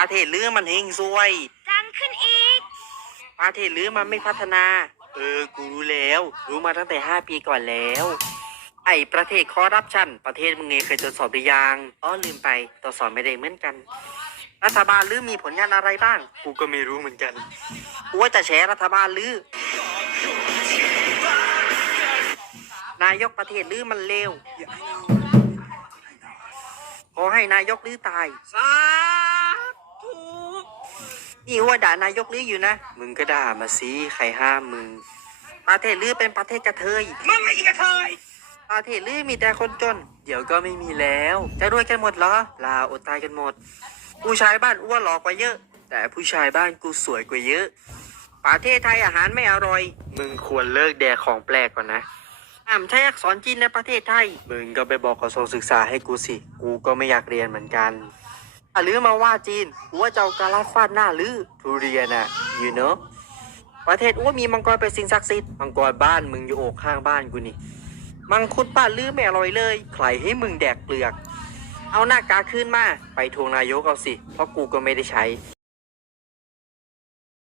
ประเทศลือมันเฮงซวยจังขึ้นอีกประเทศลือมันไม่พัฒนากูรู้แล้วรู้มาตั้งแต่5 ปีก่อนแล้วไอ้ประเทศคอร์รัปชันประเทศมึงเองเคยตรวจสอบหรือยังลืมไปตรวจสอบไม่ได้เหมือนกันรัฐบาลลือมีผลงานอะไรบ้างกูก็ไม่รู้เหมือนกันกูว่าจะแฉรัฐบาลลือนายกประเทศลือมันเลวขอให้นายกลือตายสาธุนี่ว่าด่านายกลืออยู่นะมึงก็ด่ามาสิใครห้ามมึงประเทศลือเป็นประเทศกระเทยมึงไม่กระเทยประเทศลือมีแต่คนจนเดี๋ยวก็ไม่มีแล้วจะรวยกันหมดเหรอลาอดตายกันหมดผู้ชายบ้านอ้วนหล่อกว่าเยอะแต่ผู้ชายบ้านกูสวยกว่าเยอะประเทศไทยอาหารไม่อร่อยมึงควรเลิกแดกของแปลกก่อนนะใช้อักษรจีนในประเทศไทยมึงก็ไปบอกกระทรวงศึกษาให้กูสิกูก็ไม่อยากเรียนเหมือนกันหรือมาว่าจีนกูว่าจะเอากาลาฟาดหน้าหรือทุเรียนอ่ะ you know ประเทศอ้วมีมังกรเป็นสิ่งศักดิ์สิทธิ์มังกรบ้านมึงอยู่โอกข้างบ้านกูนี่มังคุดบ้านลือไม่อร่อยเลยใครให้มึงแดกเปลือกเอาหน้ากากขึ้นมาไปทวงนายกเอาสิเพราะกูก็ไม่ได้ใช้